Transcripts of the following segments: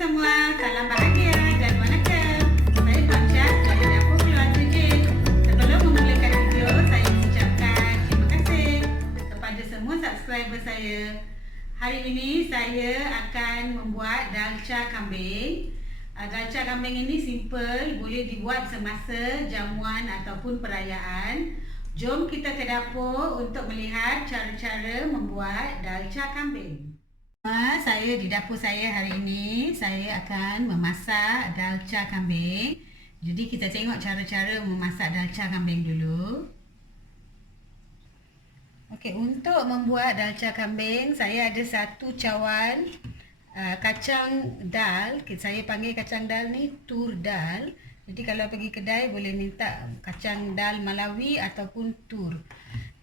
Semua, salam bahagia dan waalaikum. Saya Hamsyah dari Dapur Keluarga Jin. Sebelum memulakan video, saya ucapkan terima kasih kepada semua subscriber saya. Hari ini saya akan membuat dalca kambing. Dalca kambing ini simple, boleh dibuat semasa jamuan ataupun perayaan. Jom kita ke dapur untuk melihat cara-cara membuat dalca kambing. Saya di dapur saya hari ini, saya akan memasak dalca kambing. Jadi kita tengok cara-cara memasak dalca kambing dulu. Okey, untuk membuat dalca kambing, saya ada satu cawan kacang dal. Saya panggil kacang dal ni tur dal. Jadi kalau pergi kedai boleh minta kacang dal Malawi ataupun tur.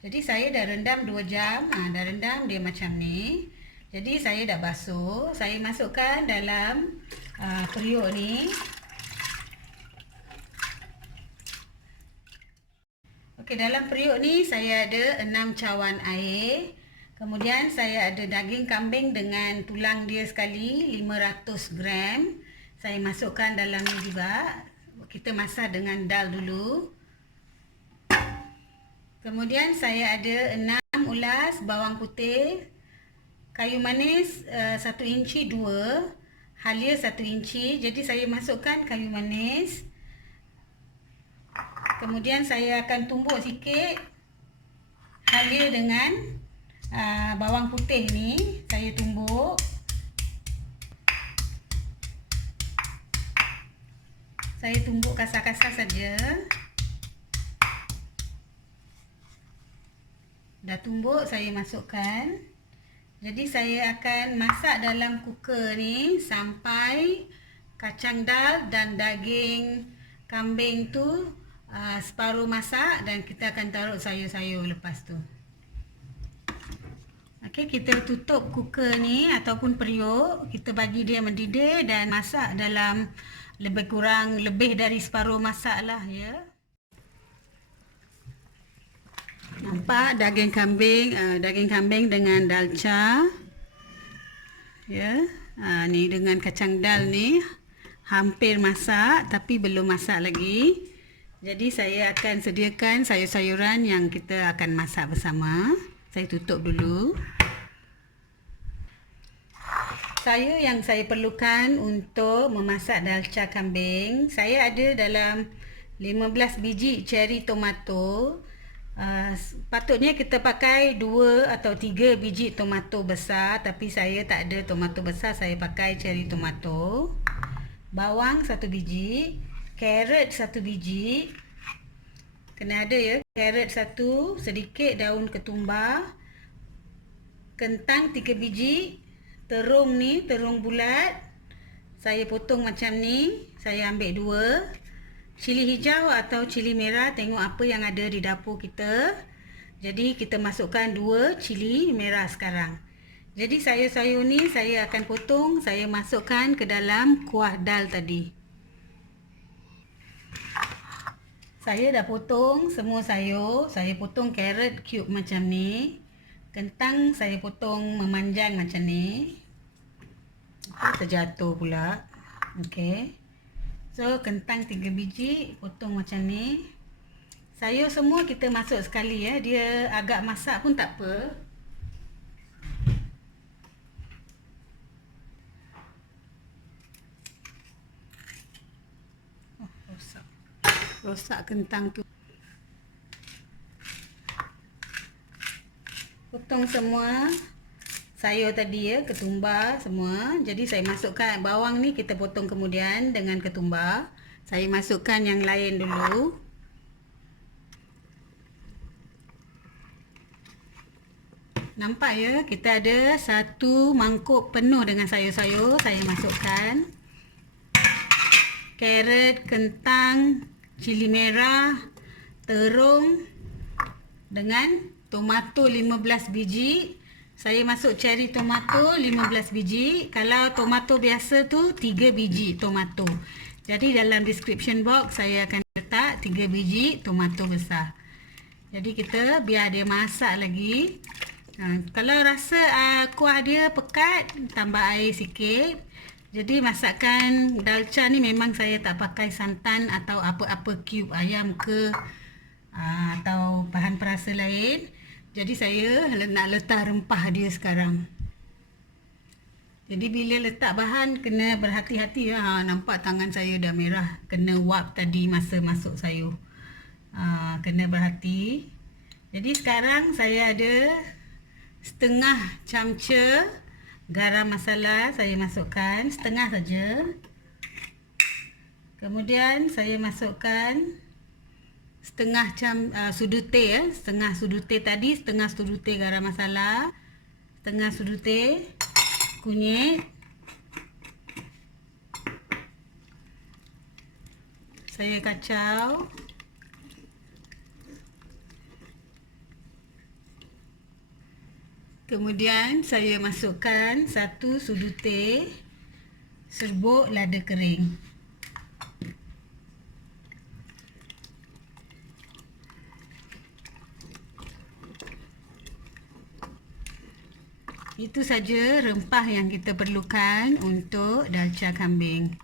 Jadi saya dah rendam 2 jam. Dah rendam dia macam ni. Jadi saya dah basuh, saya masukkan dalam periuk ni. Okey, dalam periuk ni saya ada 6 cawan air. Kemudian saya ada daging kambing dengan tulang dia sekali 500 gram. Saya masukkan dalam ni juga. Kita masak dengan dal dulu. Kemudian saya ada 6 ulas bawang putih. Kayu manis 1 inci 2, halia 1 inci. Jadi saya masukkan kayu manis. Kemudian saya akan tumbuk sikit halia dengan bawang putih ni. Saya tumbuk. Saya tumbuk kasar-kasar saja. Dah tumbuk, saya masukkan. Jadi saya akan masak dalam cooker ni sampai kacang dal dan daging kambing tu separuh masak, dan kita akan taruh sayur-sayur lepas tu. Okey, kita tutup cooker ni ataupun periuk. Kita bagi dia mendidih dan masak dalam lebih dari separuh masak lah ya. Nampak daging kambing dengan dalca. Ya. Ni dengan kacang dal ni hampir masak tapi belum masak lagi. Jadi saya akan sediakan sayur-sayuran yang kita akan masak bersama. Saya tutup dulu. Sayur yang saya perlukan untuk memasak dalca kambing, saya ada dalam 15 biji cherry tomato. Patutnya kita pakai 2 atau 3 biji tomato besar, tapi saya tak ada tomato besar, saya pakai cherry tomato. Bawang 1 biji, carrot 1 biji. Kena ada ya, carrot 1, sedikit daun ketumbar. Kentang 3 biji, terung ni, terung bulat. Saya potong macam ni, saya ambil 2. Cili hijau atau cili merah, tengok apa yang ada di dapur kita. Jadi kita masukkan 2 cili merah sekarang. Jadi sayur-sayur ni saya akan potong, saya masukkan ke dalam kuah dal tadi. Saya dah potong semua sayur. Saya potong carrot cube macam ni. Kentang saya potong memanjang macam ni. Terjatuh pula. Okey. So, kentang 3 biji, potong macam ni. Sayur semua kita masuk sekali ya. Dia agak masak pun tak apa. Rosak kentang tu. Potong semua sayur tadi ya, ketumbar semua. Jadi saya masukkan bawang ni, kita potong kemudian dengan ketumbar. Saya masukkan yang lain dulu. Nampak ya, kita ada 1 mangkuk penuh dengan sayur-sayur. Saya masukkan carrot, kentang, cili merah, terung dengan tomato 15 biji. Saya masuk cherry tomato 15 biji. Kalau tomato biasa tu 3 biji tomato. Jadi dalam description box saya akan letak 3 biji tomato besar. Jadi kita biar dia masak lagi. Kalau rasa kuah dia pekat, tambah air sikit. Jadi masakan dalca ni memang saya tak pakai santan atau apa-apa cube ayam ke atau bahan perasa lain. Jadi saya nak letak rempah dia sekarang. Jadi bila letak bahan kena berhati-hati lah. Nampak tangan saya dah merah. Kena wap tadi masa masuk sayur. Kena berhati. Jadi sekarang saya ada setengah camca garam masala saya masukkan, setengah saja. Kemudian saya masukkan setengah sudu teh setengah sudu teh tadi, setengah sudu teh garam masala, setengah sudu teh kunyit. Saya kacau. Kemudian saya masukkan 1 sudu teh serbuk lada kering. Itu saja rempah yang kita perlukan untuk dalca kambing.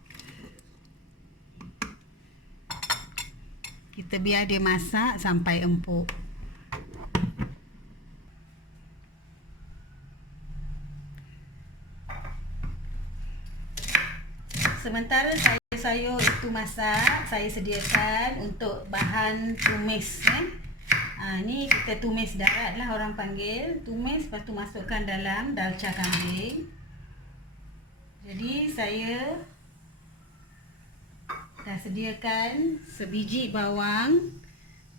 Kita biar dia masak sampai empuk. Sementara sayur itu masak, saya sediakan untuk bahan tumis. Ni kita tumis darat lah orang panggil. Tumis, lepas tu masukkan dalam dalca kambing. Jadi saya dah sediakan sebiji bawang,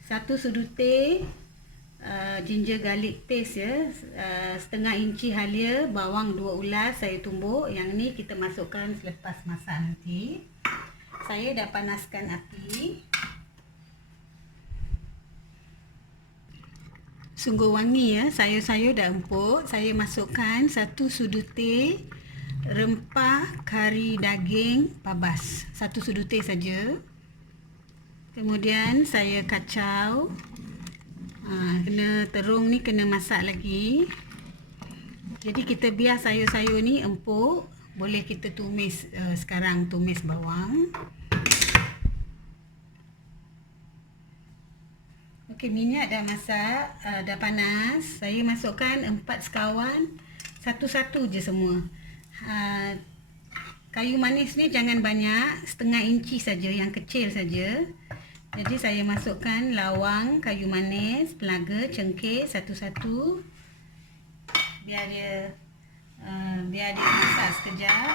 1 sudu teh ginger garlic paste ya, setengah inci halia, bawang 2 ulas saya tumbuk. Yang ni kita masukkan selepas masak nanti. Saya dah panaskan api. Sungguh wangi ya, sayur-sayur dah empuk. Saya masukkan 1 sudu teh rempah kari daging babas, 1 sudu teh saja. Kemudian saya kacau. Kena terung ni kena masak lagi. Jadi kita biar sayur-sayur ni empuk. Boleh kita tumis sekarang, tumis bawang. Okey, minyak dah masak, dah panas. Saya masukkan 4 sekawan, satu-satu je semua. Kayu manis ni jangan banyak, setengah inci saja, yang kecil saja. Jadi saya masukkan lawang, kayu manis, pelaga, cengkeh satu-satu. Biar dia masak sekejap.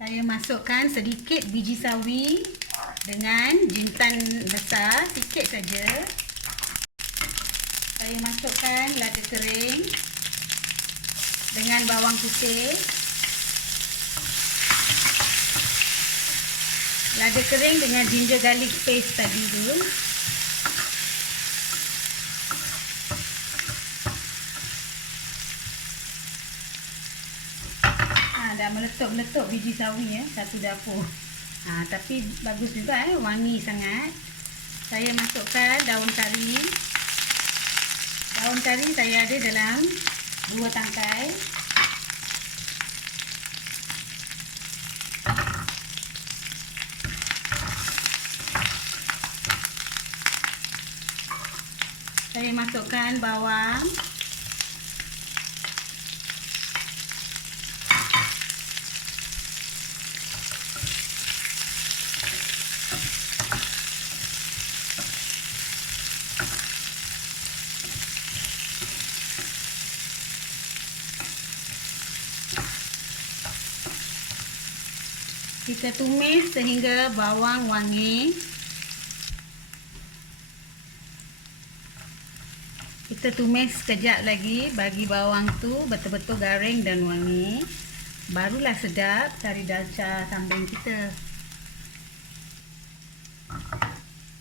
Saya masukkan sedikit biji sawi dengan jintan besar, sikit saja. Saya masukkan lada kering dengan bawang putih. Lada kering dengan ginger garlic paste tadi tu. Dah meletup-meletup biji sawi ya, 1 dapur. Tapi bagus juga wangi sangat. Saya masukkan daun kari. Daun kari saya ada dalam 2 tangkai. Saya masukkan bawang. Kita tumis sehingga bawang wangi. Kita tumis sekejap lagi bagi bawang tu betul-betul garing dan wangi. Barulah sedap cari dalca kambing kita.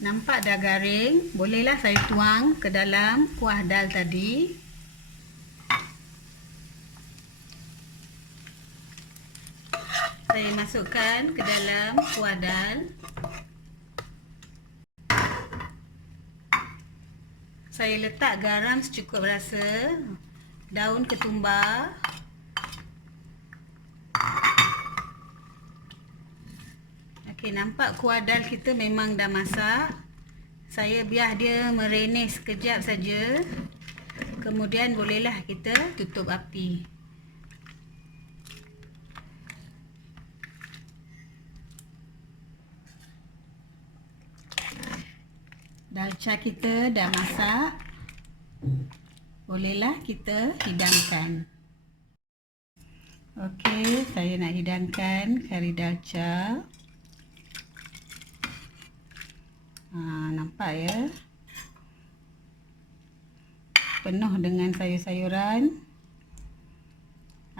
Nampak dah garing, bolehlah saya tuang ke dalam kuah dal tadi. Saya masukkan ke dalam kuah dal. Saya letak garam secukup rasa, daun ketumbar, okey, nampak kuah dal kita memang dah masak. Saya biar dia merenes sekejap saja, kemudian bolehlah kita tutup api. Dalca kita dah masak, bolehlah kita hidangkan. Okey, saya nak hidangkan kari dalca. Nampak ya, penuh dengan sayur-sayuran,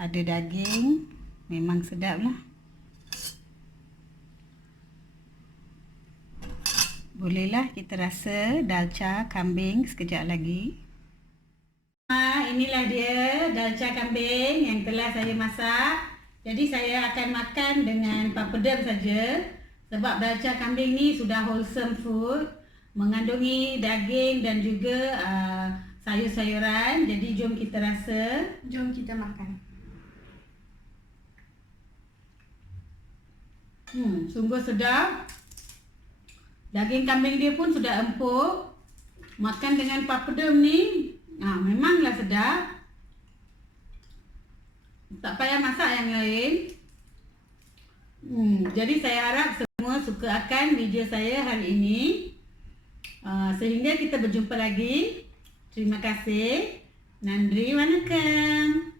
ada daging, memang sedap lah. Bolehlah kita rasa dalca kambing sekejap lagi. Inilah dia dalca kambing yang telah saya masak. Jadi saya akan makan dengan papadum saja. Sebab dalca kambing ni sudah wholesome food, mengandungi daging dan juga sayur-sayuran. Jadi jom kita rasa. Jom kita makan. Sungguh sedap. Daging kambing dia pun sudah empuk. Makan dengan papadum ni memanglah sedap. Tak payah masak yang lain. Jadi saya harap semua suka akan video saya hari ini. Sehingga kita berjumpa lagi. Terima kasih. Nandri, Vanakkam.